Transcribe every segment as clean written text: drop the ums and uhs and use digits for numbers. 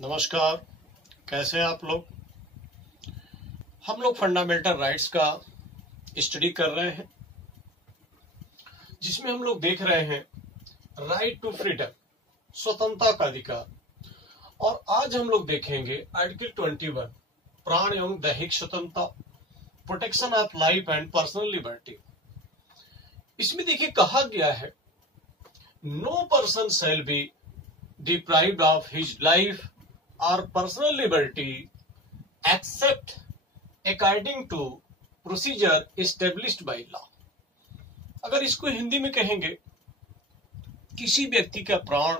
नमस्कार। कैसे हैं आप लोग। हम लोग फंडामेंटल राइट्स का स्टडी कर रहे हैं, जिसमें हम लोग देख रहे हैं राइट टू फ्रीडम, स्वतंत्रता का अधिकार। और आज हम लोग देखेंगे आर्टिकल 21, प्राण एवं दैहिक स्वतंत्रता, protection of life and personal liberty. इसमें देखिए कहा गया है, no person shall be deprived of his life or personal liberty except according to procedure established by law। अगर इसको हिंदी में कहेंगे, किसी व्यक्ति का प्राण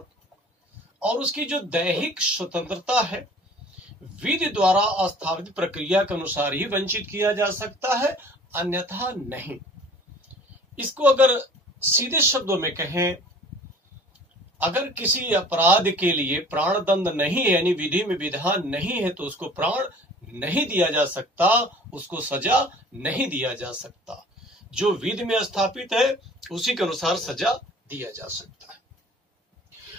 और उसकी जो दैहिक स्वतंत्रता है विधि द्वारा स्थापित प्रक्रिया के अनुसार ही वंचित किया जा सकता है, अन्यथा नहीं। इसको अगर सीधे शब्दों में कहें, अगर किसी अपराध के लिए प्राण दंड नहीं है, यानी विधि में विधान नहीं है, तो उसको प्राण नहीं दिया जा सकता, उसको सजा नहीं दिया जा सकता। जो विधि में स्थापित है उसी के अनुसार सजा दिया जा सकता है।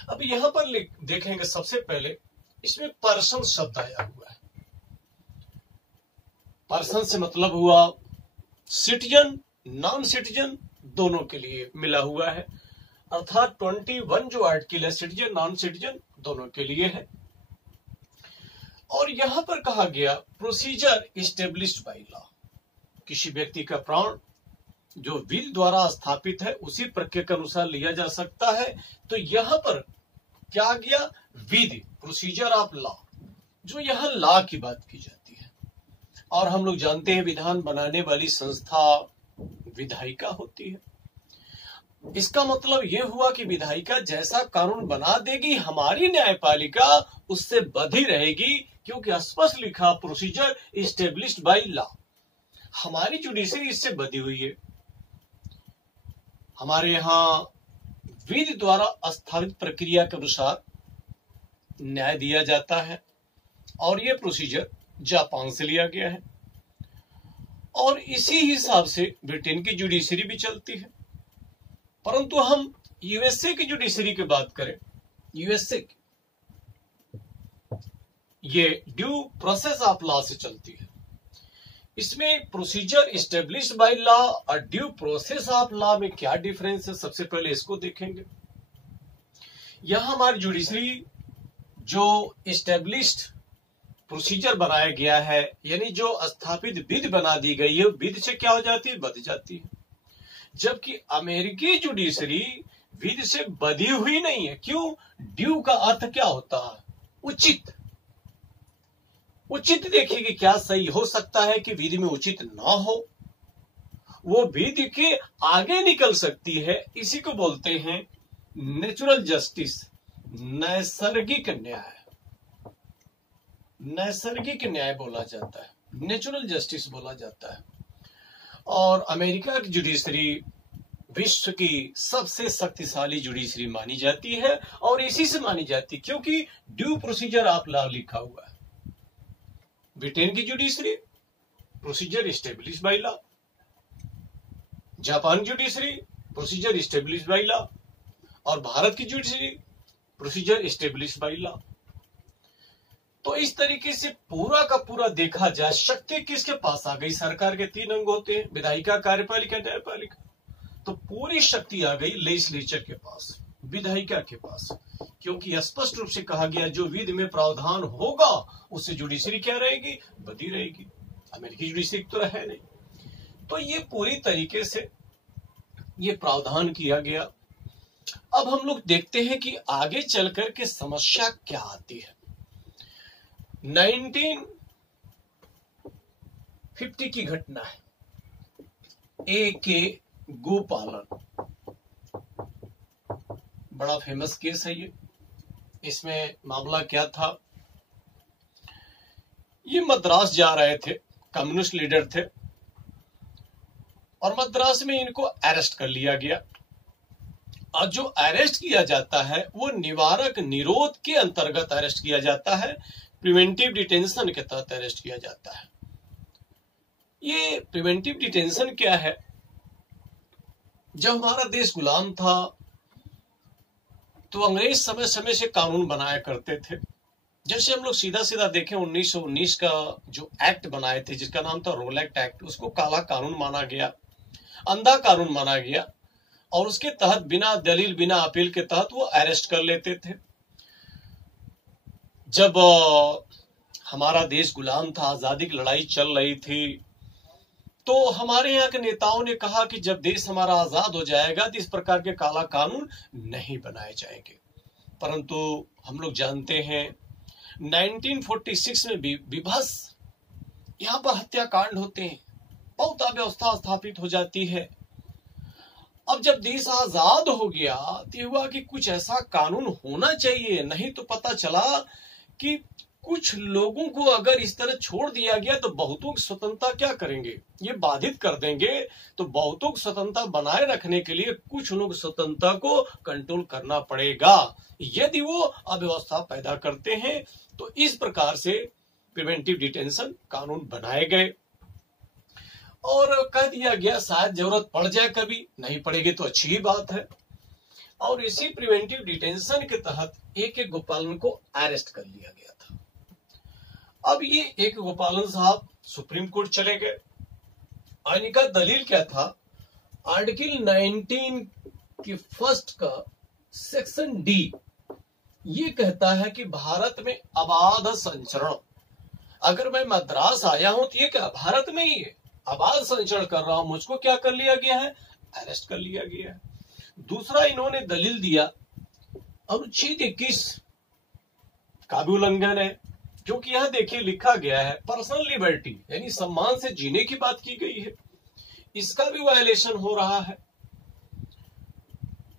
अब यहां पर देखेंगे, सबसे पहले इसमें पर्सन शब्द आया हुआ है। पर्सन से मतलब हुआ सिटीजन, नॉन सिटीजन दोनों के लिए मिला हुआ है। अर्थात 21 जो आर्टिकल है सिटीजन नॉन सिटीजन दोनों के लिए है। और यहां पर कहा गया प्रोसीजर एस्टेब्लिश्ड बाय लॉ, किसी व्यक्ति का प्राण जो विधि द्वारा स्थापित है उसी प्रक्रिया के अनुसार लिया जा सकता है। तो यहां पर क्या गया, विधि, प्रोसीजर ऑफ लॉ, जो यहां लॉ की बात की जाती है। और हम लोग जानते हैं विधान बनाने वाली संस्था विधायिका होती है। इसका मतलब यह हुआ कि विधायिका जैसा कानून बना देगी, हमारी न्यायपालिका उससे बधी रहेगी, क्योंकि स्पष्ट लिखा प्रोसीजर एस्टेब्लिश्ड बाय लॉ। हमारी जुडिशरी इससे बधी हुई है। हमारे यहां विधि द्वारा स्थापित प्रक्रिया के अनुसार न्याय दिया जाता है, और यह प्रोसीजर जापान से लिया गया है। और इसी हिसाब से ब्रिटेन की जुडिशरी भी चलती है। परंतु हम यूएसए की जुडिशरी की बात करें, यूएसए की ये ड्यू प्रोसेस ऑफ लॉ से चलती है। इसमें प्रोसीजर एस्टेब्लिश्ड बाय लॉ और ड्यू प्रोसेस ऑफ लॉ में क्या डिफरेंस है, सबसे पहले इसको देखेंगे। यहां हमारी जुडिशरी जो एस्टेब्लिश्ड प्रोसीजर बनाया गया है, यानी जो स्थापित विधि बना दी गई है, विधि से क्या हो जाती है, बध जाती है। जबकि अमेरिकी जुडिशरी विधि से बधी हुई नहीं है। क्यों? ड्यू का अर्थ क्या होता है, उचित। उचित देखिए कि क्या सही हो सकता है कि विधि में उचित ना हो, वो विधि के आगे निकल सकती है। इसी को बोलते हैं नेचुरल जस्टिस, नैसर्गिक न्याय। नैसर्गिक न्याय बोला जाता है, नेचुरल जस्टिस बोला जाता है। और अमेरिका की जुडिशरी विश्व की सबसे शक्तिशाली जुडिशरी मानी जाती है, और इसी से मानी जाती है क्योंकि ड्यू प्रोसीजर ऑफ लॉ लिखा हुआ है। ब्रिटेन की judiciary procedure established by law, Japan judiciary procedure established by law, और भारत की judiciary procedure established by law. तो इस तरीके से पूरा का पूरा देखा जाए, शक्ति किसके पास आ गई? सरकार के 3 अंग होते हैं, विधायिका, कार्यपालिका, न्यायपालिका। तो पूरी शक्ति आ गई लेजिस्लेचर के पास, विधायिका के पास, क्योंकि स्पष्ट रूप से कहा गया जो विधि में प्रावधान होगा उससे जुडिशरी क्या रहेगी, बधी रहेगी। अमेरिकी जुडिशरी तो है नहीं। तो ये पूरी तरीके से ये प्रावधान किया गया। अब हम लोग देखते हैं कि आगे चलकर के समस्या क्या आती है। 1950 की घटना है, A.K. गोपालन, बड़ा फेमस केस है ये। इसमें मामला क्या था, ये मद्रास जा रहे थे, कम्युनिस्ट लीडर थे, और मद्रास में इनको अरेस्ट कर लिया गया। और जो अरेस्ट किया जाता है वो निवारक निरोध के अंतर्गत अरेस्ट किया जाता है, प्रिवेंटिव डिटेंशन के तहत अरेस्ट किया जाता है। ये प्रिवेंटिव डिटेंशन क्या है? जब हमारा देश गुलाम था तो अंग्रेज समय समय से कानून बनाया करते थे, जैसे हम लोग सीधा सीधा देखें 1919 का जो एक्ट बनाए थे जिसका नाम था रोलैक्ट एक्ट, उसको काला कानून माना गया, अंधा कानून माना गया, और उसके तहत बिना दलील बिना अपील के तहत वो अरेस्ट कर लेते थे। जब हमारा देश गुलाम था, आजादी की लड़ाई चल रही थी, तो हमारे यहाँ के नेताओं ने कहा कि जब देश हमारा आजाद हो जाएगा तो इस प्रकार के काला कानून नहीं बनाए जाएंगे। परंतु हम लोग जानते हैं 1946 में भी विभत्स यहाँ पर हत्याकांड होते हैं, बहुत अव्यवस्था स्थापित हो जाती है। अब जब देश आजाद हो गया तो हुआ कि कुछ ऐसा कानून होना चाहिए, नहीं तो पता चला कि कुछ लोगों को अगर इस तरह छोड़ दिया गया तो बहुतों की स्वतंत्रता क्या करेंगे, ये बाधित कर देंगे। तो बहुतों की स्वतंत्रता बनाए रखने के लिए कुछ लोग स्वतंत्रता को कंट्रोल करना पड़ेगा यदि वो अव्यवस्था पैदा करते हैं। तो इस प्रकार से प्रिवेंटिव डिटेंशन कानून बनाए गए और कह दिया गया शायद जरूरत पड़ जाए, कभी नहीं पड़ेगी तो अच्छी ही बात है। और इसी प्रिवेंटिव डिटेंशन के तहत एक गोपालन को अरेस्ट कर लिया गया था। अब ये एक गोपालन साहब सुप्रीम कोर्ट चले गए और इनका दलील क्या था, आर्टिकल 19 की फर्स्ट का सेक्शन डी ये कहता है कि भारत में अबाध संचरण, अगर मैं मद्रास आया हूं तो ये क्या भारत में ही है, अबाध संचरण कर रहा हूं, मुझको क्या कर लिया गया है, अरेस्ट कर लिया गया है। दूसरा इन्होंने दलील दिया अनुच्छेद 21 का भी उल्लंघन है, क्योंकि यहां देखिए लिखा गया है पर्सनल लिबर्टी यानी सम्मान से जीने की बात की गई है, इसका भी वायलेशन हो रहा है।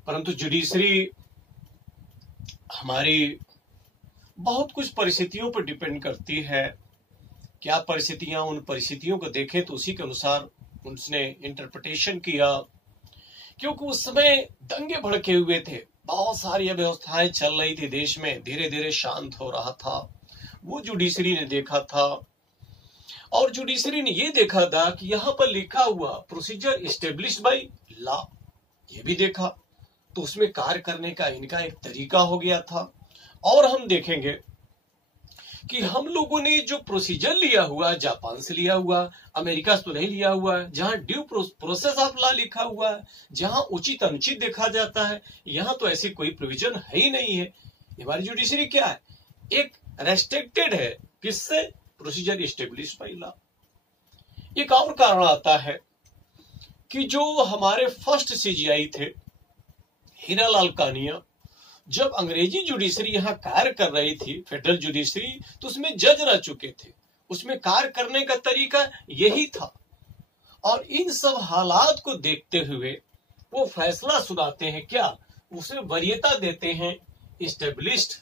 परंतु जुडिशरी हमारी बहुत कुछ परिस्थितियों पर डिपेंड करती है, क्या परिस्थितियां, उन परिस्थितियों को देखे तो उसी के अनुसार उसने इंटरप्रिटेशन किया। क्योंकि उस समय दंगे भड़के हुए थे, बहुत सारी अव्यवस्थाएं चल रही थी देश में, धीरे धीरे शांत हो रहा था, वो जुडिशरी ने देखा था। और जुडिशरी ने ये देखा था कि यहां पर लिखा हुआ प्रोसीजर इस्टेब्लिश्ड बाय लॉ, ये भी देखा, तो उसमें कार्य करने का इनका एक तरीका हो गया था। और हम देखेंगे कि हम लोगों ने जो प्रोसीजर लिया हुआ, जापान से लिया हुआ, अमेरिका से तो नहीं लिया हुआ है, जहां ड्यू प्रोसेस ऑफ लॉ लिखा हुआ है, जहां उचित अनुचित देखा जाता है, यहां तो ऐसी कोई प्रोविजन है ही नहीं है। हमारी जुडिशरी क्या है, एक रेस्ट्रिक्टेड है, किससे, प्रोसीजर इस्टेब्लिश्ड बाय लॉ। एक और कारण आता है कि जो हमारे फर्स्ट सीजीआई थे हीरालाल कानिया, जब अंग्रेजी जुडिशरी यहां कार्य कर रही थी, फेडरल जुडिशरी, तो उसमें जज रह चुके थे, उसमें कार्य करने का तरीका यही था। और इन सब हालात को देखते हुए वो फैसला सुनाते हैं, क्या उसे वरीयता देते हैं, इस्टेब्लिश्ड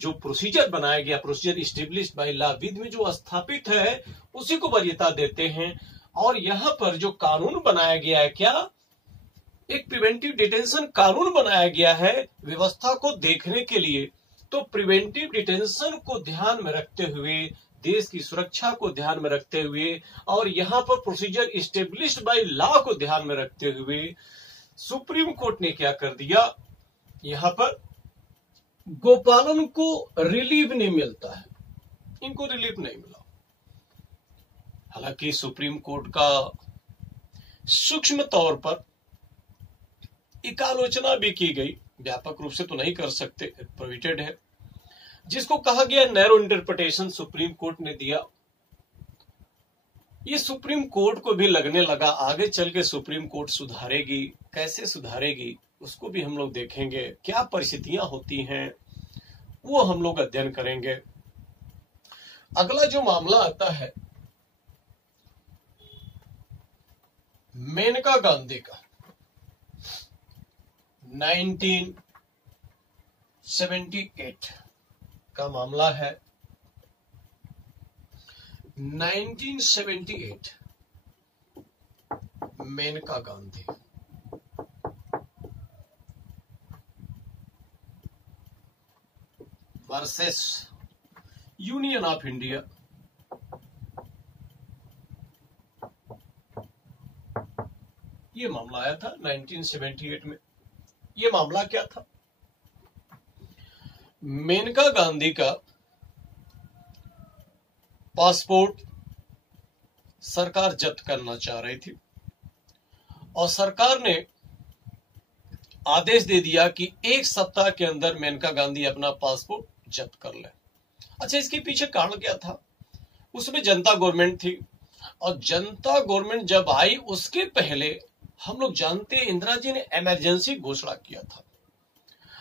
जो प्रोसीजर बनाया गया, प्रोसीजर इस्टेब्लिश्ड बाय लॉ, विधि में जो स्थापित है उसी को वरीयता देते हैं। और यहां पर जो कानून बनाया गया है, क्या एक प्रिवेंटिव डिटेंशन कानून बनाया गया है व्यवस्था को देखने के लिए। तो प्रिवेंटिव डिटेंशन को ध्यान में रखते हुए, देश की सुरक्षा को ध्यान में रखते हुए, और यहाँ पर प्रोसीजर इस्टेब्लिश्ड बाय लॉ को ध्यान में रखते हुए सुप्रीम कोर्ट ने क्या कर दिया, यहाँ पर गोपालन को रिलीफ नहीं मिलता है, इनको रिलीफ नहीं मिला। हालांकि सुप्रीम कोर्ट का सूक्ष्म तौर पर एक आलोचना भी की गई, व्यापक रूप से तो नहीं कर सकते, प्रोहिबिटेड है, जिसको कहा गया नैरो इंटरप्रिटेशन सुप्रीम कोर्ट ने दिया। ये सुप्रीम कोर्ट को भी लगने लगा आगे चल के सुप्रीम कोर्ट सुधारेगी, कैसे सुधारेगी उसको भी हम लोग देखेंगे, क्या परिस्थितियां होती हैं वो हम लोग अध्ययन करेंगे। अगला जो मामला आता है मेनका गांधी का, 1978 का मामला है। 1978 Maneka Gandhi versus Union of India. ये मामला आया था 1978 में। ये मामला क्या था, मेनका गांधी का पासपोर्ट सरकार जब्त करना चाह रही थी और सरकार ने आदेश दे दिया कि 1 सप्ताह के अंदर मेनका गांधी अपना पासपोर्ट जब्त कर ले। अच्छा, इसके पीछे कारण क्या था? उसमें जनता गवर्नमेंट थी और जनता गवर्नमेंट जब आई उसके पहले हम लोग जानते हैं इंदिरा जी ने इमरजेंसी घोषणा किया था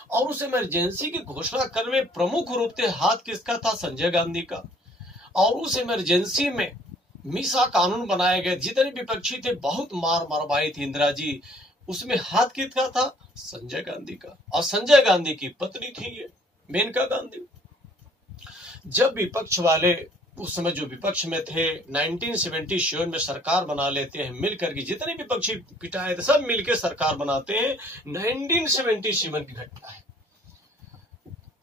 और उस इमरजेंसी की घोषणा करने में प्रमुख रूप से हाथ किसका था? संजय गांधी का। और उस इमरजेंसी में मीसा कानून बनाए गए, जितने विपक्षी थे बहुत मार मरवाई थी इंदिरा जी, उसमें हाथ किसका था? संजय गांधी का। और संजय गांधी की पत्नी थी ये मेनका गांधी। जब विपक्ष वाले उस समय जो विपक्ष में थे 1977 में सरकार बना लेते हैं मिलकर के, जितने विपक्षी पिटाए थे सब मिलकर सरकार बनाते हैं। 1977 की घटना है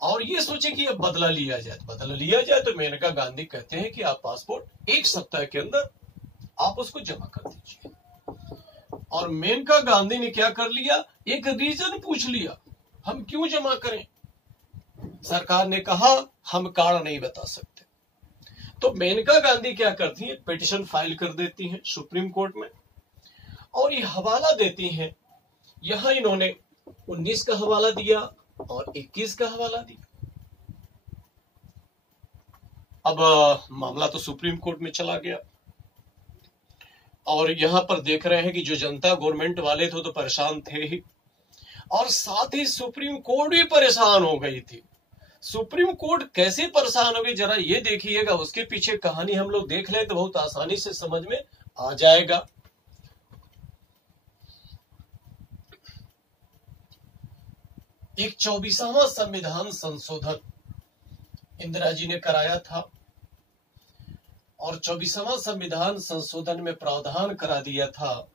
और ये सोचे कि अब बदला लिया जाए तो मेनका गांधी कहते हैं कि आप पासपोर्ट 1 सप्ताह के अंदर आप उसको जमा कर दीजिए। और मेनका गांधी ने क्या कर लिया? एक रीजन पूछ लिया, हम क्यों जमा करें? सरकार ने कहा हम कारण नहीं बता सकते। तो मेनका गांधी क्या करती है? पिटीशन फाइल कर देती हैं सुप्रीम कोर्ट में और ये हवाला देती हैं। यहां इन्होंने 19 का हवाला दिया और 21 का हवाला दिया। अब मामला तो सुप्रीम कोर्ट में चला गया और यहां पर देख रहे हैं कि जो जनता गवर्नमेंट वाले थे तो परेशान थे ही और साथ ही सुप्रीम कोर्ट भी परेशान हो गई थी। सुप्रीम कोर्ट कैसे परेशान हो गई जरा ये देखिएगा, उसके पीछे कहानी हम लोग देख लें तो बहुत आसानी से समझ में आ जाएगा। एक 24वां संविधान संशोधन इंदिरा जी ने कराया था और 24वां संविधान संशोधन में प्रावधान करा दिया था।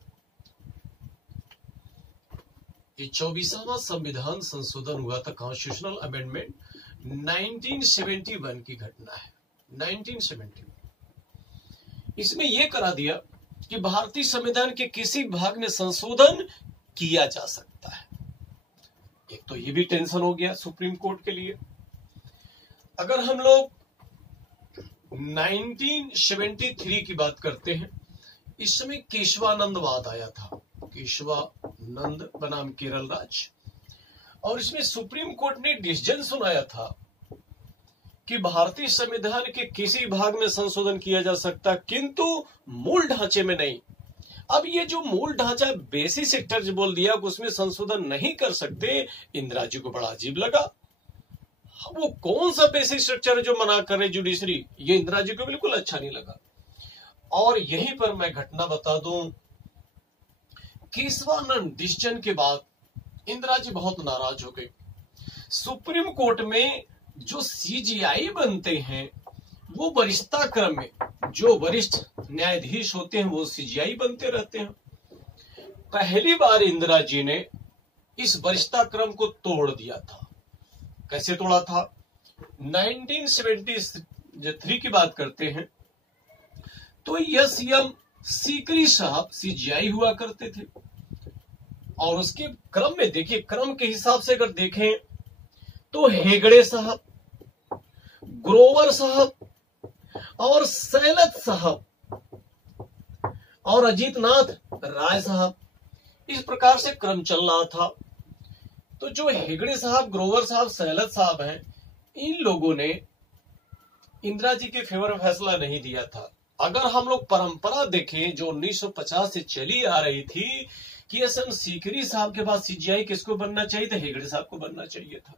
ये 24वां संविधान संशोधन हुआ था, कॉन्स्टिट्यूशनल अमेंडमेंट 1971 की घटना है। 1971 इसमें यह करा दिया कि भारतीय संविधान के किसी भाग में संशोधन किया जा सकता है। एक तो ये भी टेंशन हो गया सुप्रीम कोर्ट के लिए। अगर हम लोग 1973 की बात करते हैं, इस समय केशवानंदवाद आया था, केशवानंद बनाम केरल राज्य, और इसमें सुप्रीम कोर्ट ने डिसीजन सुनाया था कि भारतीय संविधान के किसी भाग में संशोधन किया जा सकता किंतु मूल ढांचे में नहीं। अब ये जो मूल ढांचा बेसिक सेक्टर जो बोल दिया उसमें संशोधन नहीं कर सकते, इंदिरा जी को बड़ा अजीब लगा। वो कौन सा बेसिक स्ट्रक्चर है जो मना कर रहे जुडिशरी, ये इंदिरा जी को बिल्कुल अच्छा नहीं लगा। और यहीं पर मैं घटना बता दूं, केशवानंद डिसीजन के बाद इंदिरा जी बहुत नाराज हो गई। सुप्रीम कोर्ट में जो सीजीआई बनते हैं वो वरिष्ठता क्रम में जो वरिष्ठ न्यायाधीश होते हैं वो सीजीआई बनते रहते हैं। पहली बार इंदिरा जी ने इस वरिष्ठता क्रम को तोड़ दिया था। कैसे तोड़ा था? 1973 की बात करते हैं तो एम सीकरी साहब सीजीआई हुआ करते थे और उसके क्रम में देखिए, क्रम के हिसाब से अगर देखें तो हेगड़े साहब, ग्रोवर साहब और सैलत साहब और अजीतनाथ राय साहब, इस प्रकार से क्रम चल रहा था। तो जो हेगड़े साहब, ग्रोवर साहब, सैलत साहब हैं, इन लोगों ने इंदिरा जी के फेवर में फैसला नहीं दिया था। अगर हम लोग परंपरा देखें जो 1950 से चली आ रही थी कि एम सीकरी साहब के बाद सीजीआई किसको बनना चाहिए था? हेगड़े साहब को बनना चाहिए था।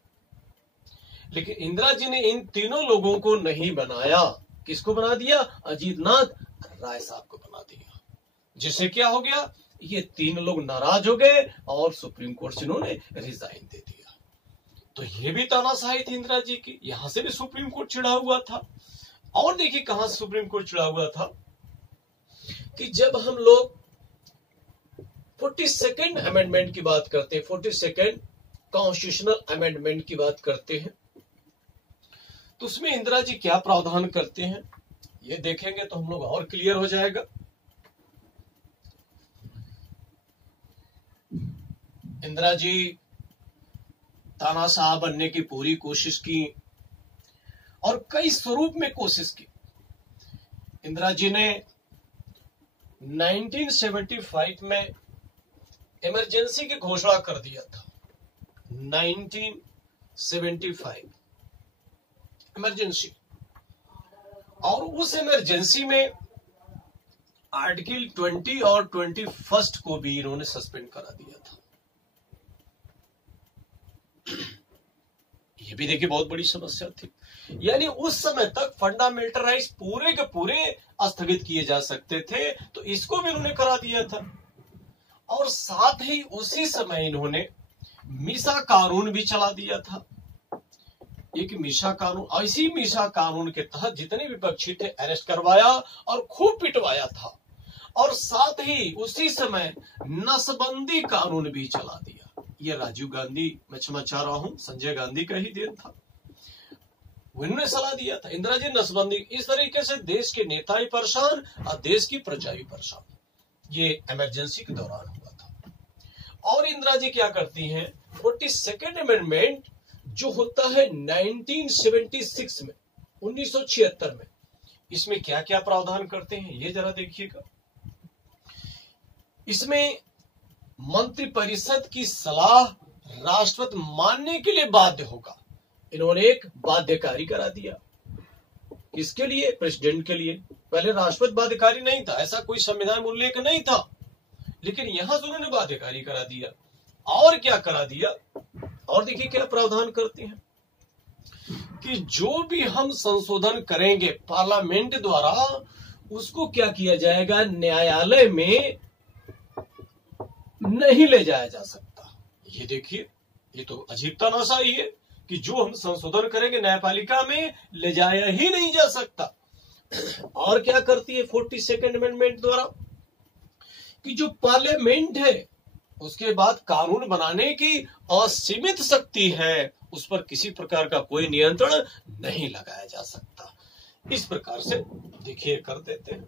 लेकिन इंदिरा जी ने इन तीनों लोगों को नहीं बनाया। किसको बना दिया? अजीतनाथ राय साहब को बना दिया। जिससे क्या हो गया? ये तीन लोग नाराज हो गए और सुप्रीम कोर्ट से इन्होंने रिजाइन दे दिया। तो ये भी तानाशाही थी इंदिरा जी की, यहां से भी सुप्रीम कोर्ट चिढ़ा हुआ था। और देखिए कहां से सुप्रीम कोर्ट चिढ़ा हुआ था कि जब हम लोग 42nd अमेंडमेंट की बात करते हैं, 42nd कॉन्स्टिट्यूशनल अमेंडमेंट की बात करते हैं, तो उसमें इंदिरा जी क्या प्रावधान करते हैं ये देखेंगे तो हम लोग और क्लियर हो जाएगा। इंदिरा जी तानाशाह बनने की पूरी कोशिश की और कई स्वरूप में कोशिश की। इंदिरा जी ने 1975 में इमरजेंसी की घोषणा कर दिया था। 1975 इमरजेंसी, और उस इमरजेंसी में आर्टिकल 20 और 21 को भी इन्होंने सस्पेंड करा दिया था। ये भी देखिए बहुत बड़ी समस्या थी। यानी उस समय तक फंडामेंटल राइट्स पूरे के पूरे स्थगित किए जा सकते थे, तो इसको भी इन्होंने करा दिया था। और साथ ही उसी समय इन्होंने मीसा कानून भी चला दिया था। एक मीसा कानून, ऐसी मीसा कानून के तहत जितने विपक्षी थे अरेस्ट करवाया और खूब पिटवाया था। और साथ ही उसी समय नसबंदी कानून भी चला दिया। ये राजीव गांधी, मैं क्षमा चाह रहा हूं, संजय गांधी का ही देन था, उन्होंने सलाह दिया था। इंदिरा जी नसबंदी, इस तरीके से देश के नेता ही परेशान और देश की प्रजा भी परेशान। ये इमरजेंसी के दौरान हुआ था। और इंदिरा जी क्या करती हैं, 42nd अमेंडमेंट जो होता है 1976 में, 1976 में, इसमें क्या क्या प्रावधान करते हैं ये जरा देखिएगा। इसमें मंत्रिपरिषद की सलाह राष्ट्रपति मानने के लिए बाध्य होगा। इन्होंने एक बाध्यकारी करा दिया। किसके लिए? प्रेसिडेंट के लिए। पहले राष्ट्रपति बाध्यकारी नहीं था, ऐसा कोई संविधान में उल्लेख नहीं था, लेकिन यहां से उन्होंने बाध्यकारी करा दिया। और क्या करा दिया, और देखिए क्या प्रावधान करते हैं कि जो भी हम संशोधन करेंगे पार्लियामेंट द्वारा, उसको क्या किया जाएगा, न्यायालय में नहीं ले जाया जा सकता। ये देखिए, ये तो अजीब तमाशा ही है कि जो हम संशोधन करेंगे न्यायपालिका में ले जाया ही नहीं जा सकता। और क्या करती है 42nd अमेंडमेंट द्वारा, कि जो पार्लियामेंट है उसके बाद कानून बनाने की असीमित शक्ति है, उस पर किसी प्रकार का कोई नियंत्रण नहीं लगाया जा सकता। इस प्रकार से देखिए कर देते हैं।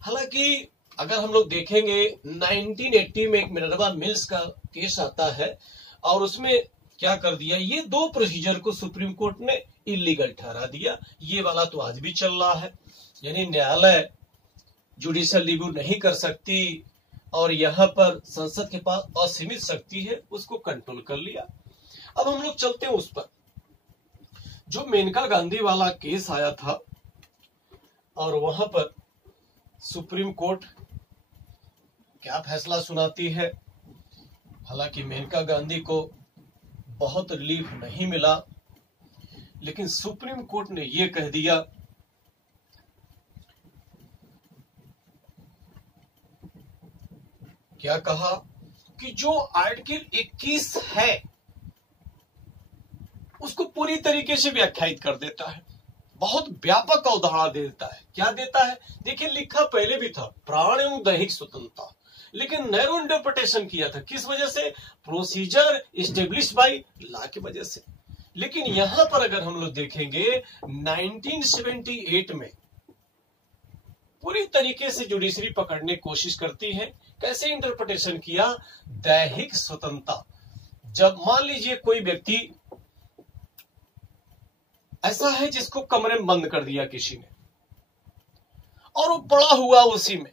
हालांकि अगर हम लोग देखेंगे 1980 में एक मिनर्वा मिल्स का केस आता है और उसमें क्या कर दिया, ये दो प्रोसीजर को सुप्रीम कोर्ट ने इलीगल ठहरा दिया। ये वाला तो आज भी चल रहा है, यानी न्यायालय जुडिशियल रिव्यू नहीं कर सकती और यहाँ पर संसद के पास असीमित शक्ति है, उसको कंट्रोल कर लिया। अब हम लोग चलते हैं उस पर जो मेनका गांधी वाला केस आया था, और वहां पर सुप्रीम कोर्ट क्या फैसला सुनाती है। हालांकि मेनका गांधी को बहुत रिलीफ नहीं मिला, लेकिन सुप्रीम कोर्ट ने यह कह दिया क्या कहा कि जो आर्टिकल 21 है उसको पूरी तरीके से व्याख्यायित कर देता है, बहुत व्यापक अवधारणा देता है। क्या देता है, देखिए लिखा पहले भी था प्राण एवं दैहिक स्वतंत्रता, लेकिन नैरो इंटरप्रिटेशन किया था। किस वजह से? प्रोसीजर इस्टेब्लिश बाय लॉ की वजह से। लेकिन यहां पर अगर हम लोग देखेंगे 1978 में पूरी तरीके से जुडिशरी पकड़ने की कोशिश करती है। कैसे इंटरप्रिटेशन किया? दैहिक स्वतंत्रता। जब मान लीजिए कोई व्यक्ति ऐसा है जिसको कमरे में बंद कर दिया किसी ने, और वो पड़ा हुआ उसी में,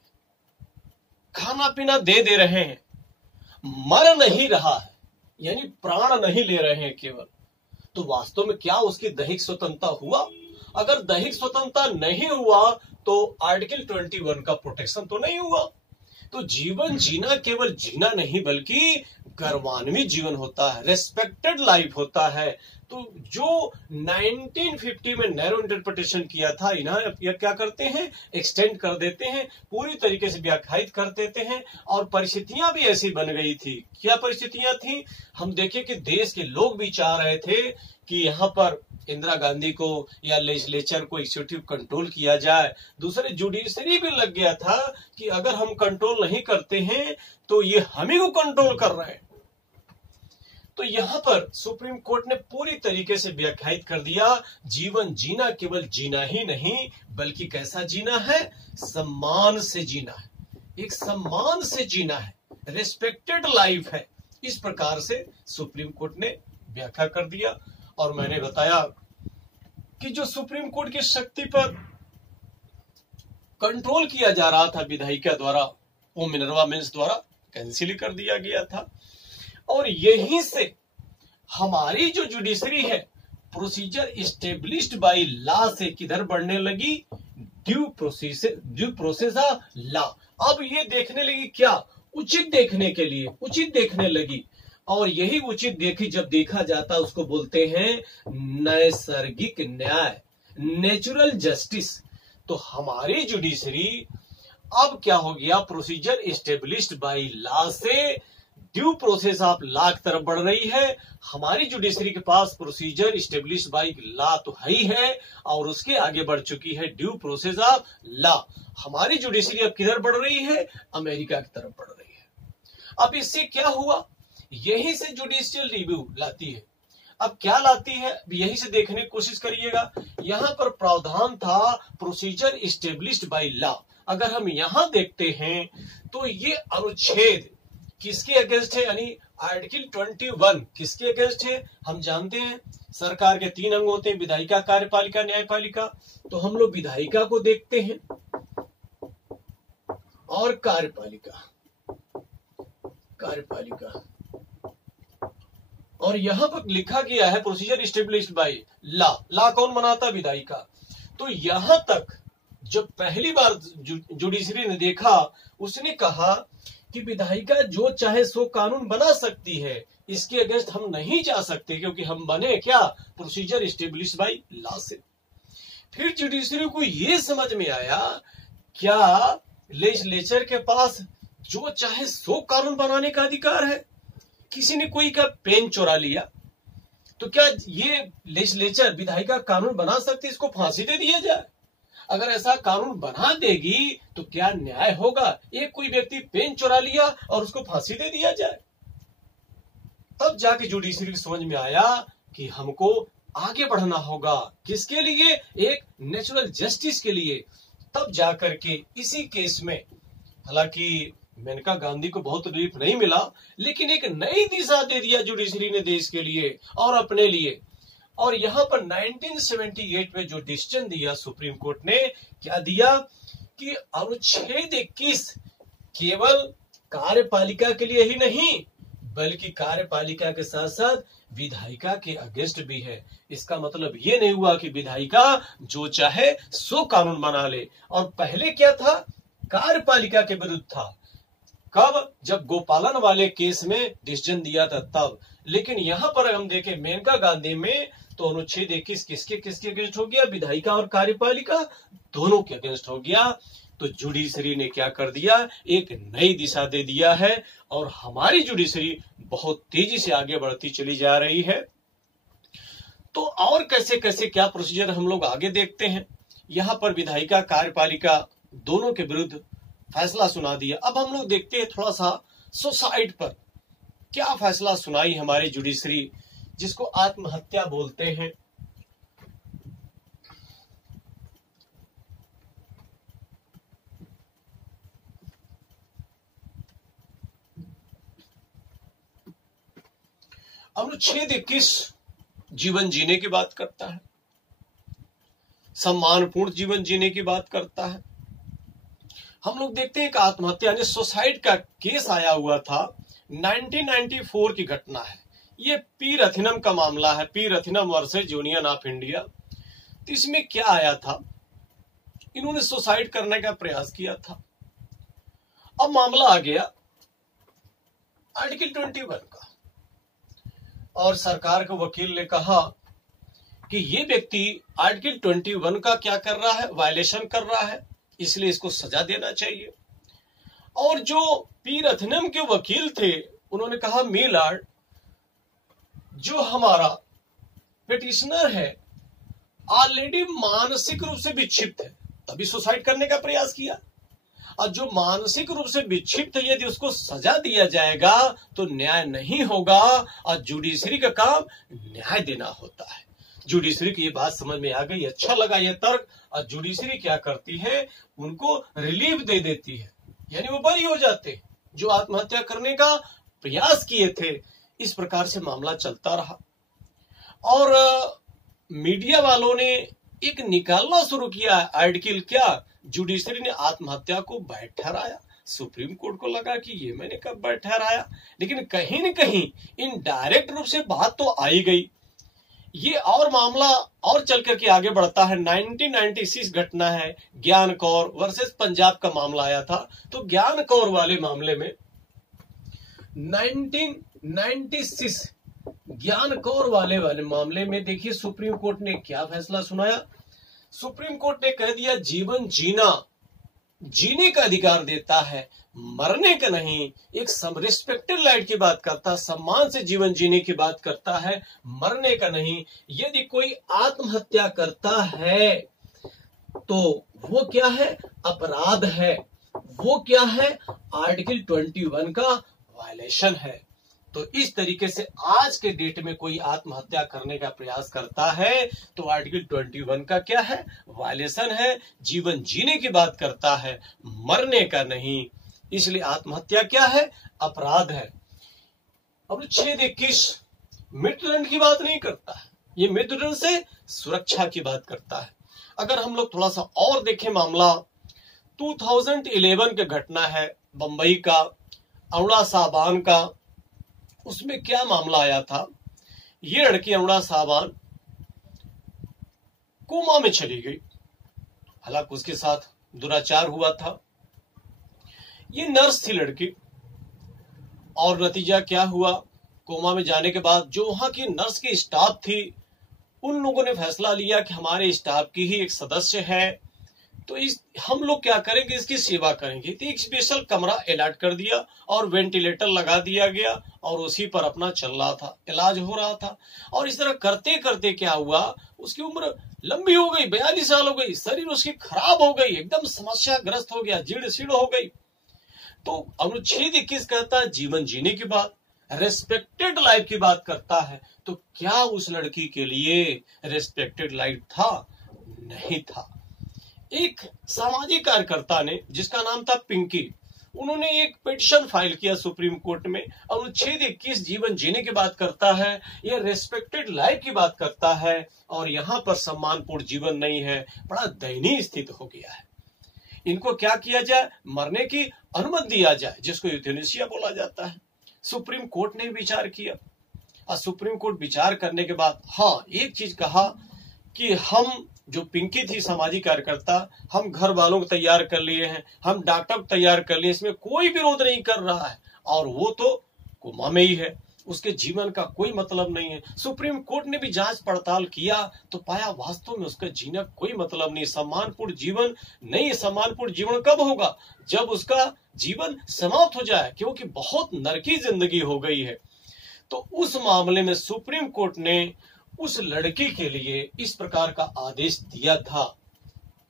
खाना पीना दे रहे हैं, मर नहीं रहा है, यानी प्राण नहीं ले रहे हैं केवल, तो वास्तव में क्या उसकी दैहिक स्वतंत्रता हुआ? अगर दैहिक स्वतंत्रता नहीं हुआ तो आर्टिकल 21 का प्रोटेक्शन तो नहीं हुआ। तो जीवन जीना केवल जीना नहीं बल्कि गर्वान्वित जीवन होता है, रेस्पेक्टेड लाइफ होता है। तो जो 1950 में नैरो इंटरप्रिटेशन किया था, इन्हें क्या करते हैं, एक्सटेंड कर देते हैं, पूरी तरीके से व्याख्यायित कर देते हैं। और परिस्थितियां भी ऐसी बन गई थी। क्या परिस्थितियां थी? हम देखें कि देश के लोग भी चाह रहे थे कि यहाँ पर इंदिरा गांधी को या लेजिस्लेचर को एग्जीक्यूटिव कंट्रोल किया जाए। दूसरे जुडिशरी भी लग गया था कि अगर हम कंट्रोल नहीं करते हैं तो ये हम ही को कंट्रोल कर रहे हैं। तो यहां पर सुप्रीम कोर्ट ने पूरी तरीके से व्याख्यायित कर दिया, जीवन जीना केवल जीना ही नहीं बल्कि कैसा जीना है, सम्मान से जीना है, एक सम्मान से जीना है, रेस्पेक्टेड लाइफ है। इस प्रकार से सुप्रीम कोर्ट ने व्याख्या कर दिया। और मैंने बताया कि जो सुप्रीम कोर्ट की शक्ति पर कंट्रोल किया जा रहा था विधायिका द्वारा, वो मिनर्वा मिल्स द्वारा कैंसिल कर दिया गया था। और यहीं से हमारी जो जुडिशरी है प्रोसीजर इस्टेब्लिश्ड बाय लॉ से किधर बढ़ने लगी, ड्यू प्रोसेस ऑफ लॉ। अब ये देखने लगी क्या, उचित देखने के लिए उचित देखने लगी। और यही उचित जब देखा जाता उसको बोलते हैं नैसर्गिक न्याय, नेचुरल जस्टिस। तो हमारी जुडिशरी अब क्या हो गया, प्रोसीजर इस्टेब्लिश्ड बाय लॉ से ड्यू प्रोसेस ऑफ लॉ की तरफ बढ़ रही है। हमारी जुडिशरी के पास प्रोसीजर इस्टेब्लिश्ड बाय लॉ तो है ही है, और उसके आगे बढ़ चुकी है ड्यू प्रोसेस ऑफ लॉ। हमारी जुडिशरी अब किधर बढ़ रही है, अमेरिका की तरफ बढ़ रही है। अब इससे क्या हुआ, यही से जुडिशियल रिव्यू लाती है। अब क्या लाती है, यही से देखने की कोशिश करिएगा। यहां पर प्रावधान था प्रोसीजर इस्टेब्लिश्ड बाय लॉ। अगर हम यहां देखते हैं तो ये अनुच्छेद किसके अगेंस्ट है, यानी आर्टिकल 21 किसके अगेंस्ट है। हम जानते हैं सरकार के 3 अंग होते हैं, विधायिका, कार्यपालिका, न्यायपालिका। तो हम लोग विधायिका को देखते हैं और कार्यपालिका। और यहां पर लिखा गया है procedure established by law. Law कौन बनाता, विधायिका। तो यहां तक जब पहली बार जुडिशरी ने देखा, उसने कहा कि विधायिका जो चाहे सो कानून बना सकती है, इसके अगेंस्ट हम नहीं जा सकते, क्योंकि हम बने क्या, प्रोसीजर इस्टेब्लिश्ड बाय लॉ से। फिर जुडिशरी को यह समझ में आया, क्या लेजिस्लेचर के पास जो चाहे सो कानून बनाने का अधिकार है। किसी ने कोई का पेन चुरा लिया तो क्या ये लेजिस्लेचर विधायिका कानून बना सकती, इसको फांसी दे दिया जाए। अगर ऐसा कानून बना देगी तो क्या न्याय होगा, एक कोई व्यक्ति पेन चुरा लिया और उसको फांसी दे दिया जाए। तब जाके जुडिशरी की समझ में आया कि हमको आगे बढ़ना होगा, किसके लिए, एक नेचुरल जस्टिस के लिए। तब जाकर के इसी केस में, हालांकि मेनका गांधी को बहुत रिलीफ नहीं मिला, लेकिन एक नई दिशा दे दिया जुडिशरी ने देश के लिए और अपने लिए। और यहां पर 1978 में जो डिसीजन दिया सुप्रीम कोर्ट ने, क्या दिया कि अनुच्छेद 21 केवल कार्यपालिका के लिए ही नहीं, बल्कि कार्यपालिका के साथ साथ विधायिका के अगेंस्ट भी है। इसका मतलब ये नहीं हुआ कि विधायिका जो चाहे सो कानून बना ले। और पहले क्या था, कार्यपालिका के विरुद्ध था। कब, जब गोपालन वाले केस में डिसीजन दिया था तब। लेकिन यहां पर हम देखें मेनका गांधी में, तो अनुच्छेद 21 किसके अगेंस्ट हो गया, विधायिका और कार्यपालिका दोनों के अगेंस्ट हो गया। तो जुडिशरी ने क्या कर दिया, एक नई दिशा दे दिया है, और हमारी जुडिशरी बहुत तेजी से आगे बढ़ती चली जा रही है। तो और कैसे कैसे क्या प्रोसीजर हम लोग आगे देखते हैं। यहां पर विधायिका, कार्यपालिका दोनों के विरुद्ध फैसला सुना दिया। अब हम लोग देखते हैं थोड़ा सा सुसाइड पर क्या फैसला सुनाई हमारी जुडिशरी, जिसको आत्महत्या बोलते हैं। अनुच्छेद 21 जीवन जीने की बात करता है, सम्मानपूर्ण जीवन जीने की बात करता है। हम लोग देखते हैं कि आत्महत्या यानी सुसाइड का केस आया हुआ था, 1994 की घटना है। ये पी रथिनम का मामला है, P Rathinam versus Union of India. तो इसमें क्या आया था, इन्होंने सुसाइड करने का प्रयास किया था। अब मामला आ गया आर्टिकल 21 का, और सरकार के वकील ने कहा कि ये व्यक्ति आर्टिकल 21 का क्या कर रहा है, वायलेशन कर रहा है, इसलिए इसको सजा देना चाहिए। और जो पी रत्नम के वकील थे उन्होंने कहा, मिलार्ड, जो हमारा पिटिशनर है ऑलरेडी मानसिक रूप से विक्षिप्त है, तभी सुसाइड करने का प्रयास किया। और जो मानसिक रूप से विक्षिप्त है, यदि उसको सजा दिया जाएगा तो न्याय नहीं होगा, और जुडिशरी का काम न्याय देना होता है। जुडिशरी की ये बात समझ में आ गई, अच्छा लगा ये तर्क। और जुडिशरी क्या करती है, उनको रिलीफ दे देती है, यानी वो बरी हो जाते हैं जो आत्महत्या करने का प्रयास किए थे। इस प्रकार से मामला चलता रहा, और मीडिया वालों ने एक निकालना शुरू किया आर्टिकल क्या, जुडिशरी ने आत्महत्या को वैध ठहराया। सुप्रीम कोर्ट को लगा कि ये मैंने कब वैध ठहराया, लेकिन कहीं न कहीं इनडायरेक्ट रूप से बात तो आई गई। ये और मामला और चल करके आगे बढ़ता है। 1996 घटना है, ज्ञान कौर वर्सेस पंजाब का मामला आया था। तो ज्ञान कौर वाले मामले में 1996 ज्ञान कौर वाले मामले में देखिए सुप्रीम कोर्ट ने क्या फैसला सुनाया। सुप्रीम कोर्ट ने कह दिया जीवन जीने का अधिकार देता है, मरने का नहीं। एक रिस्पेक्टेड लाइफ की बात करता है, सम्मान से जीवन जीने की बात करता है, मरने का नहीं। यदि कोई आत्महत्या करता है तो वो क्या है, अपराध है। वो क्या है, आर्टिकल 21 का वायलेशन है। तो इस तरीके से आज के डेट में कोई आत्महत्या करने का प्रयास करता है तो आर्टिकल 21 का क्या है, वायलेशन है। जीवन जीने की बात करता है, मरने का नहीं। इसलिए आत्महत्या क्या है, अपराध है। अब 621 मृत्युदंड की बात नहीं करता है, ये मृत्युदंड से सुरक्षा की बात करता है। अगर हम लोग थोड़ा सा और देखें मामला 2011 की घटना है, बंबई का अरुणा साहबान का। उसमें क्या मामला आया था, ये लड़की अरुणा साहबान कोमा में चली गई, हालांकि उसके साथ दुराचार हुआ था। ये नर्स थी लड़की, और नतीजा क्या हुआ, कोमा में जाने के बाद जो वहां की नर्स की स्टाफ थी उन लोगों ने फैसला लिया कि हमारे स्टाफ की ही एक सदस्य है तो हम लोग क्या करेंगे, इसकी सेवा करेंगे। तो एक स्पेशल कमरा अलॉट कर दिया और वेंटिलेटर लगा दिया गया और उसी पर अपना चल रहा था, इलाज हो रहा था। और इस तरह करते करते क्या हुआ, उसकी उम्र लंबी हो गई, 42 साल हो गई, शरीर उसकी खराब हो गई, एकदम समस्याग्रस्त हो गया, जीर्ण शीर्ण हो गई। तो अनुच्छेद 21 कहता है जीवन जीने की बात, रेस्पेक्टेड लाइफ की बात करता है। तो क्या उस लड़की के लिए रेस्पेक्टेड लाइफ था? नहीं था। एक सामाजिक कार्यकर्ता ने, जिसका नाम था पिंकी, उन्होंने एक पिटीशन फाइल किया सुप्रीम कोर्ट में। अनुच्छेद 21 जीवन जीने की बात करता है, यह रेस्पेक्टेड लाइफ की बात करता है, और यहाँ पर सम्मानपूर्ण जीवन नहीं है। बड़ा दयनीय स्थिति हो गया है। इनको क्या किया जाए, मरने की अनुमति दिया जाए, जिसको यूथेनेसिया बोला जाता है। सुप्रीम कोर्ट ने विचार किया, और सुप्रीम कोर्ट विचार करने के बाद हाँ एक चीज कहा कि हम जो पिंकी थी सामाजिक कार्यकर्ता, हम घर वालों को तैयार कर लिए हैं, हम डॉक्टर को तैयार कर लिए, इसमें कोई विरोध नहीं कर रहा है, और वो तो कोमा में ही है, उसके जीवन का कोई मतलब नहीं है। सुप्रीम कोर्ट ने भी जांच पड़ताल किया तो पाया वास्तव में उसका जीने का कोई मतलब नहीं, सम्मानपूर्ण जीवन नहीं। सम्मानपूर्ण जीवन कब होगा, जब उसका जीवन समाप्त हो जाए, क्योंकि बहुत नरकी जिंदगी हो गई है। तो उस मामले में सुप्रीम कोर्ट ने उस लड़की के लिए इस प्रकार का आदेश दिया था,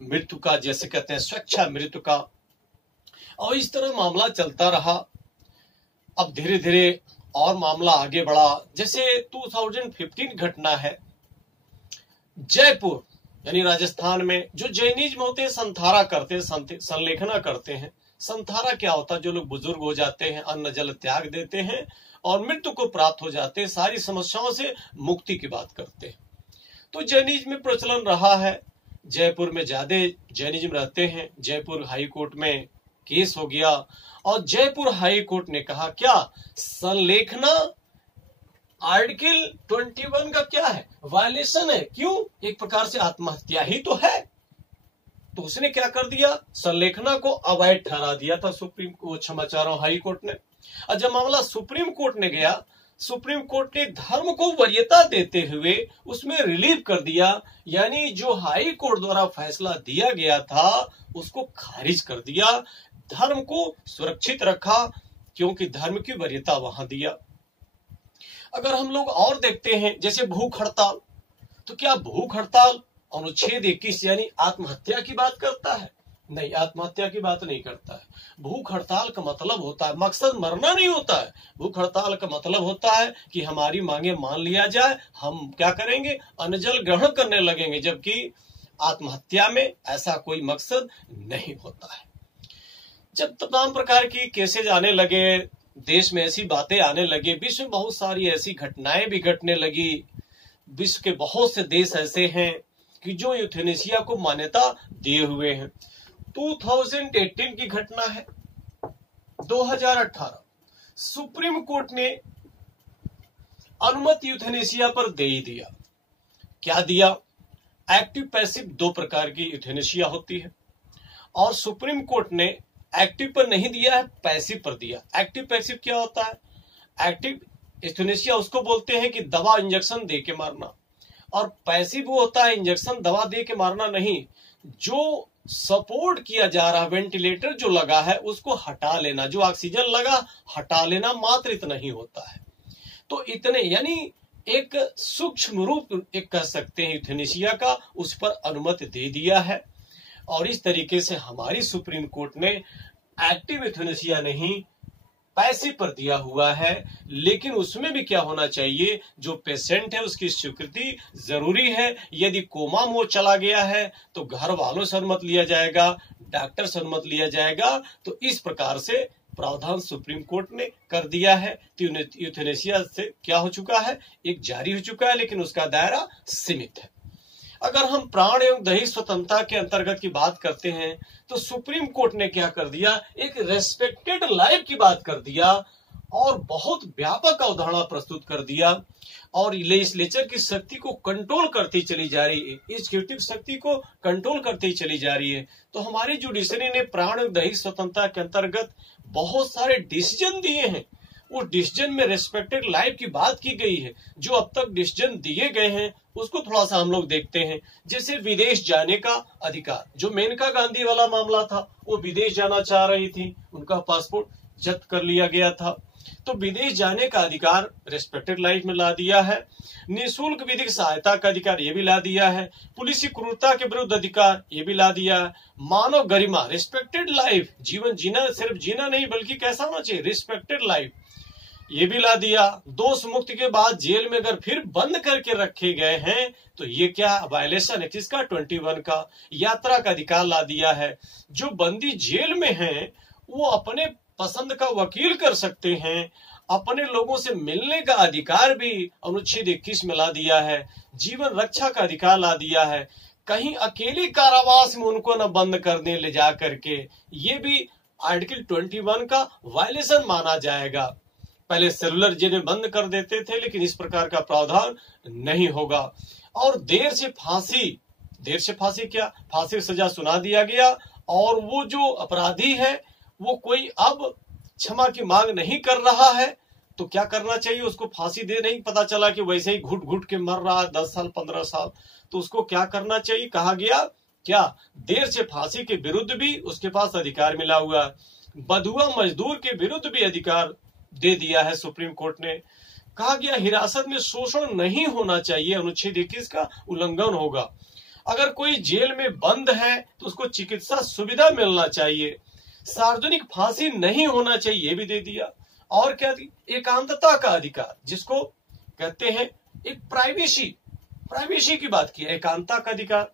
मृत्यु का, जैसे कहते हैं स्वेच्छा मृत्यु का। और इस तरह मामला चलता रहा। अब धीरे धीरे और मामला आगे बढ़ा। जैसे 2015 घटना है, जयपुर यानी राजस्थान में जो जैनिज्म होते हैं, संथारा करते हैं, संलेखना करते हैं। संथारा क्या होता है, जो लोग बुजुर्ग हो जाते हैं, अन्न जल त्याग देते हैं और मृत्यु को प्राप्त हो जाते हैं, सारी समस्याओं से मुक्ति की बात करते हैं। तो जैनिज्म में प्रचलन रहा है, जयपुर में ज्यादा जैनिज्म रहते हैं। जयपुर हाई कोर्ट में केस हो गया और जयपुर हाई कोर्ट ने कहा क्या, संलेखना आर्टिकल 21 का क्या है, वायलेशन है। क्यों, एक प्रकार से आत्महत्या ही तो है। तो उसने क्या कर दिया, संलेखना को अवैध ठहरा दिया था सुप्रीम कोर्ट, क्षमा चाह रहा हूं, हाई कोर्ट ने। और जब मामला सुप्रीम कोर्ट ने गया, सुप्रीम कोर्ट ने धर्म को वरीयता देते हुए उसमें रिलीव कर दिया, यानी जो हाई कोर्ट द्वारा फैसला दिया गया था उसको खारिज कर दिया, धर्म को सुरक्षित रखा, क्योंकि धर्म की वरीयता वहां दिया। अगर हम लोग और देखते हैं, जैसे भूख हड़ताल, तो क्या भूख हड़ताल अनुच्छेद 21 यानी आत्महत्या की बात करता है? नहीं, आत्महत्या की बात नहीं करता है। भूख हड़ताल का मतलब होता है, मकसद मरना नहीं होता है। भूख हड़ताल का मतलब होता है कि हमारी मांगे मान लिया जाए, हम क्या करेंगे, अन्न जल ग्रहण करने लगेंगे, जबकि आत्महत्या में ऐसा कोई मकसद नहीं होता है। जब तमाम प्रकार की केसेज आने लगे, देश में ऐसी बातें आने लगे, विश्व में बहुत सारी ऐसी घटनाएं भी घटने लगी। विश्व के बहुत से देश ऐसे हैं कि जो यूथेनेसिया को मान्यता दिए हुए हैं। 2018 की घटना है। 2018 सुप्रीम कोर्ट ने अनुमति यूथेनेसिया पर दे ही दिया। क्या दिया? एक्टिव पैसिव दो प्रकार की यूथेनेसिया होती है और सुप्रीम कोर्ट ने एक्टिव पर नहीं दिया है, पैसिव पर दिया। एक्टिव पैसिव क्या होता है? एक्टिव यूथेनेसिया उसको बोलते हैं कि दवा इंजेक्शन दे के मारना, और पैसिव वो होता है इंजेक्शन दवा दे के मारना नहीं, जो सपोर्ट किया जा रहा वेंटिलेटर जो लगा है उसको हटा लेना, जो ऑक्सीजन लगा हटा लेना, मात्र इतना ही होता है। तो इतने यानी एक सूक्ष्म रूप एक कह सकते हैं यूथेनेसिया का, उस पर अनुमति दे दिया है। और इस तरीके से हमारी सुप्रीम कोर्ट ने एक्टिव यूथेनेसिया नहीं पैसिव पर दिया हुआ है। लेकिन उसमें भी क्या होना चाहिए, जो पेशेंट है उसकी स्वीकृति जरूरी है। यदि कोमा में चला गया है तो घर वालों से अनुमति लिया जाएगा, डॉक्टर से अनुमति लिया जाएगा। तो इस प्रकार से प्रावधान सुप्रीम कोर्ट ने कर दिया है। तो यूथेनेसिया से क्या हो चुका है, एक जारी हो चुका है, लेकिन उसका दायरा सीमित है। अगर हम प्राण एवं दैहिक स्वतंत्रता के अंतर्गत की बात करते हैं तो सुप्रीम कोर्ट ने क्या कर दिया, एक रेस्पेक्टेड लाइफ की बात कर दिया और बहुत व्यापक अवधारणा प्रस्तुत कर दिया। और लेजिस्लेचर की शक्ति को कंट्रोल करती चली जा रही है, एग्जीक्यूटिव शक्ति को कंट्रोल करती चली जा रही है। तो हमारी जुडिशरी ने प्राण एवं दैहिक स्वतंत्रता के अंतर्गत बहुत सारे डिसीजन दिए हैं। उस डिसीजन में रेस्पेक्टेड लाइफ की बात की गई है। जो अब तक डिसीजन दिए गए हैं उसको थोड़ा सा हम लोग देखते हैं। जैसे विदेश जाने का अधिकार, जो मेनका गांधी वाला मामला था, वो विदेश जाना चाह रही थी, उनका पासपोर्ट जब्त कर लिया गया था। तो विदेश जाने का अधिकार रेस्पेक्टेड लाइफ में ला दिया है। निःशुल्क विधिक सहायता का अधिकार ये भी ला दिया है। पुलिस की क्रूरता के विरुद्ध अधिकार ये भी ला दिया है। मानव गरिमा रेस्पेक्टेड लाइफ, जीवन जीना सिर्फ जीना नहीं बल्कि कैसा होना चाहिए, रिस्पेक्टेड लाइफ, ये भी ला दिया। दोष मुक्त के बाद जेल में अगर फिर बंद करके रखे गए हैं तो ये क्या वायलेशन है किसका, 21 का। यात्रा का अधिकार ला दिया है। जो बंदी जेल में हैं वो अपने पसंद का वकील कर सकते हैं। अपने लोगों से मिलने का अधिकार भी अनुच्छेद 21 में ला दिया है। जीवन रक्षा का अधिकार ला दिया है। कहीं अकेले कारावास में उनको न बंद करने ले जा करके, ये भी आर्टिकल 21 का वायलेशन माना जाएगा। पहले सेलुलर जेल में बंद कर देते थे, लेकिन इस प्रकार का प्रावधान नहीं होगा। और देर से फांसी क्या, फांसी की सजा सुना दिया गया। और वो जो अपराधी है वो कोई अब क्षमा की मांग नहीं कर रहा है तो क्या करना चाहिए, उसको फांसी दे, नहीं पता चला कि वैसे ही घुट घुट के मर रहा है 10 साल 15 साल, तो उसको क्या करना चाहिए, कहा गया क्या, देर से फांसी के विरुद्ध भी उसके पास अधिकार मिला हुआ है। बधुआ मजदूर के विरुद्ध भी अधिकार दे दिया है सुप्रीम कोर्ट ने। कहा गया हिरासत में शोषण नहीं होना चाहिए, अनुच्छेद 21 का उल्लंघन होगा। अगर कोई जेल में बंद है तो उसको चिकित्सा सुविधा मिलना चाहिए। सार्वजनिक फांसी नहीं होना चाहिए, ये भी दे दिया। और क्या, एकांतता का अधिकार, जिसको कहते हैं एक प्राइवेसी की बात की, एकांतता का अधिकार,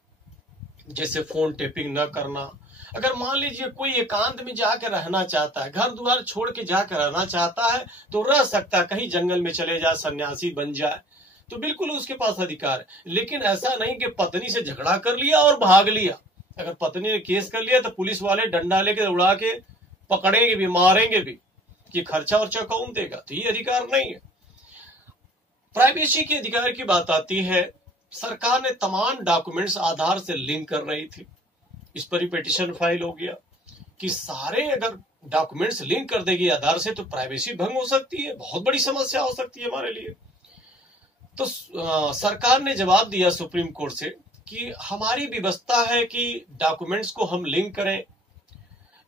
जैसे फोन टेपिंग न करना। अगर मान लीजिए कोई एकांत में जाकर रहना चाहता है, घर द्वार छोड़ के जाकर रहना चाहता है तो रह सकता है, कहीं जंगल में चले जाए, सन्यासी बन जाए, तो बिल्कुल उसके पास अधिकार है। लेकिन ऐसा नहीं कि पत्नी से झगड़ा कर लिया और भाग लिया। अगर पत्नी ने केस कर लिया तो पुलिस वाले डंडा लेके उड़ा के पकड़ेंगे भी, मारेंगे भी, कि खर्चा वर्चा कौन देगा, तो ये अधिकार नहीं है। प्राइवेसी के अधिकार की बात आती है। सरकार ने तमाम डॉक्यूमेंट्स आधार से लिंक कर रही थी, इस पर ही पिटीशन फाइल हो गया कि सारे अगर डॉक्यूमेंट्स लिंक कर देगी आधार से तो प्राइवेसी भंग हो सकती है, बहुत बड़ी समस्या हो सकती है हमारे लिए। तो सरकार ने जवाब दिया सुप्रीम कोर्ट से कि हमारी व्यवस्था है कि डॉक्यूमेंट्स को हम लिंक करें,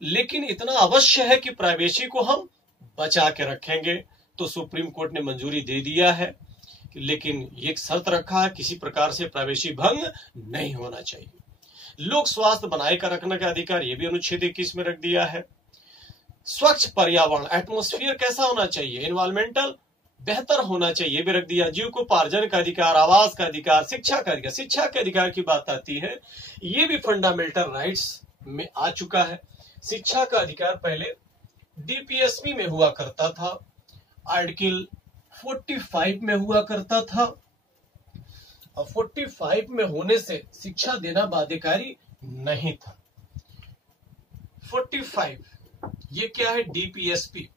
लेकिन इतना अवश्य है कि प्राइवेसी को हम बचा के रखेंगे। तो सुप्रीम कोर्ट ने मंजूरी दे दिया है, लेकिन एक शर्त रखा है, किसी प्रकार से प्राइवेसी भंग नहीं होना चाहिए। लोक स्वास्थ्य बनाए कर रखने का अधिकार, ये भी अनुच्छेद 21 में रख दिया है। स्वच्छ पर्यावरण, एटमॉस्फेयर कैसा होना चाहिए, एनवायरमेंटल बेहतर होना चाहिए, ये भी रख दिया। जीविकोपार्जन का अधिकार, आवास का अधिकार, शिक्षा का अधिकार, शिक्षा के अधिकार की बात आती है, ये भी फंडामेंटल राइट्स में आ चुका है। शिक्षा का अधिकार पहले डीपीएसपी में हुआ करता था, आर्टिकल 45 में हुआ करता था, और 45 में होने से शिक्षा देना बाध्यकारी नहीं था। 45 ये क्या है? DPSP,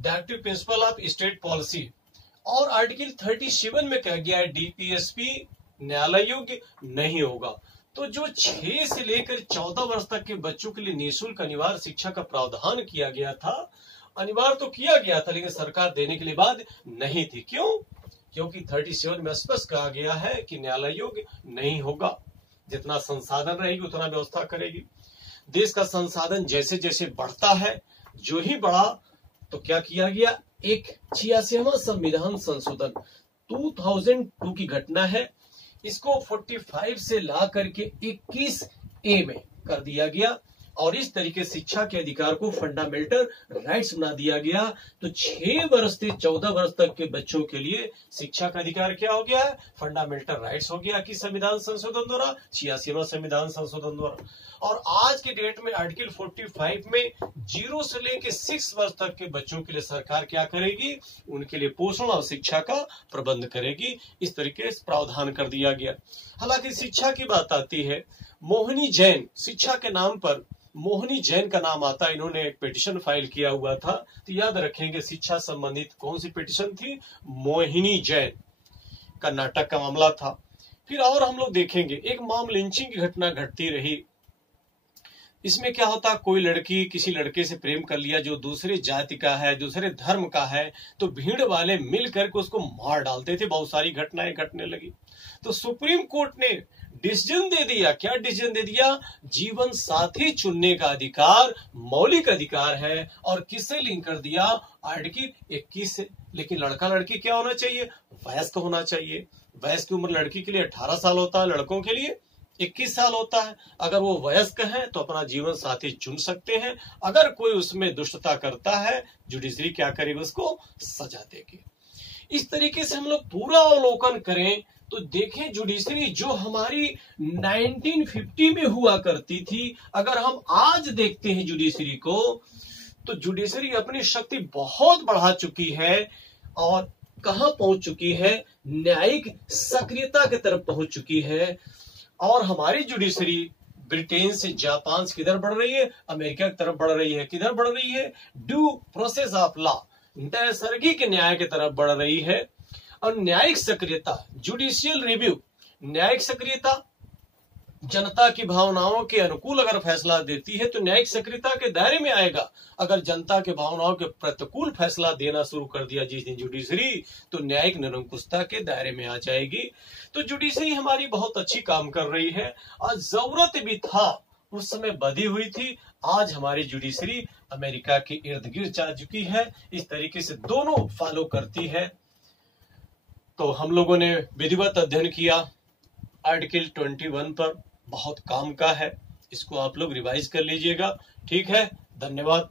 directive principle of state policy. और आर्टिकल 37 में कहा गया है डीपीएसपी न्यायालय योग्य नहीं होगा। तो जो 6 से लेकर 14 वर्ष तक के बच्चों के लिए निःशुल्क अनिवार्य शिक्षा का प्रावधान किया गया था, अनिवार्य तो किया गया था लेकिन सरकार देने के लिए बाद नहीं थी। क्यों? क्योंकि 37 में स्पष्ट कहा गया है कि न्यायालय योग्य नहीं होगा। जितना संसाधन रहेगी उतना व्यवस्था करेगी। देश का संसाधन जैसे जैसे बढ़ता है, जो ही बढ़ा तो क्या किया गया? एक 86वां संविधान संशोधन 2002 की घटना है, इसको 45 से ला करके 21A में कर दिया गया और इस तरीके शिक्षा के अधिकार को फंडामेंटल राइट्स बना दिया गया। तो 6 वर्ष से 14 वर्ष तक के बच्चों के लिए शिक्षा का अधिकार क्या हो गया है? फंडामेंटल राइट्स हो गया कि संविधान संशोधन द्वारा, 86वां संविधान संशोधन द्वारा। और आज के डेट में आर्टिकल 45 में 0 से लेकर 6 वर्ष तक के बच्चों के लिए सरकार क्या करेगी? उनके लिए पोषण और शिक्षा का प्रबंध करेगी। इस तरीके से प्रावधान कर दिया गया। हालांकि शिक्षा की बात आती है, मोहिनी जैन, शिक्षा के नाम पर मोहिनी जैन का नाम आता है, इन्होंने एक पिटीशन फाइल किया हुआ था। तो याद रखेंगे शिक्षा संबंधित कौन सी पिटीशन थी? मोहिनी जैन, कर्नाटक का मामला था। फिर और हम लोग देखेंगे एक मॉम लिंचिंग की घटना घटती रही। इसमें क्या होता? कोई लड़की किसी लड़के से प्रेम कर लिया जो दूसरे जाति का है, दूसरे धर्म का है, तो भीड़ वाले मिल करके उसको मार डालते थे। बहुत सारी घटनाएं घटने लगी। तो सुप्रीम कोर्ट ने डिसीजन दे दिया। क्या डिसीजन दे दिया? जीवन साथी चुनने का अधिकार मौलिक अधिकार है। और किससे लिंक कर दिया? आर्टिकल 21 से। लेकिन लड़का लड़की क्या होना चाहिए? वयस्क होना चाहिए। वयस्क की उम्र लड़की के लिए 18 साल होता है, लड़कों के लिए 21 साल होता है। अगर वो वयस्क हैं तो अपना जीवन साथी चुन सकते हैं। अगर कोई उसमें दुष्टता करता है, जुडिशरी क्या करेगी? उसको सजा देगी। इस तरीके से हम लोग पूरा अवलोकन करें तो देखें जुडिशरी जो हमारी 1950 में हुआ करती थी, अगर हम आज देखते हैं जुडिशरी को, तो जुडिशरी अपनी शक्ति बहुत बढ़ा चुकी है और कहां पहुंच चुकी है? न्यायिक सक्रियता की तरफ पहुंच चुकी है। और हमारी जुडिशरी ब्रिटेन से जापान से किधर बढ़ रही है? अमेरिका की तरफ बढ़ रही है। किधर बढ़ रही है? ड्यू प्रोसेस ऑफ लॉ, नैसर्गिक न्याय की तरफ बढ़ रही है। और न्यायिक सक्रियता, जुडिशियल रिव्यू, न्यायिक सक्रियता, जनता की भावनाओं के अनुकूल अगर फैसला देती है तो न्यायिक सक्रियता के दायरे में आएगा। अगर जनता के भावनाओं के प्रतिकूल फैसला देना शुरू कर दिया जिस दिन जुडिशरी, तो न्यायिक निरंकुशता के दायरे में आ जाएगी। तो जुडिशरी हमारी बहुत अच्छी काम कर रही है और जरूरत भी था, उस समय बधी हुई थी। आज हमारी जुडिशरी अमेरिका के इर्द गिर्द जा चुकी है। इस तरीके से दोनों फॉलो करती है। तो हम लोगों ने विधिवत अध्ययन किया आर्टिकल 21 पर, बहुत काम का है। इसको आप लोग रिवाइज कर लीजिएगा। ठीक है, धन्यवाद।